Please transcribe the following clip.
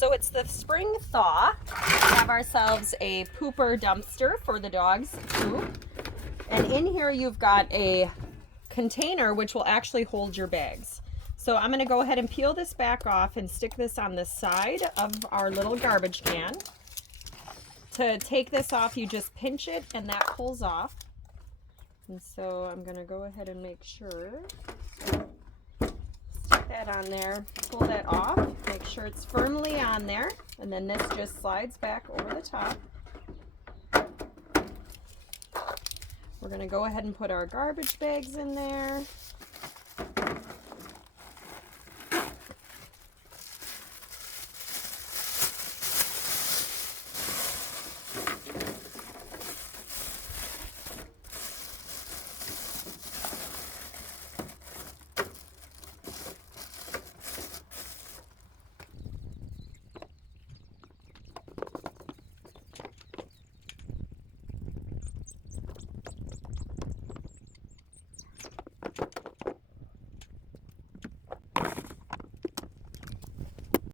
So it's the spring thaw. We have ourselves a pooper dumpster for the dogs to poop. And in here you've got a container which will actually hold your bags. So I'm going to go ahead and peel this back off and stick this on the side of our little garbage can. To take this off, you just pinch it and that pulls off. And so I'm going to go ahead and make sure. Stick that on there, pull that off, make sure it's firmly on there, and then this just slides back over the top. We're going to go ahead and put our garbage bags in there.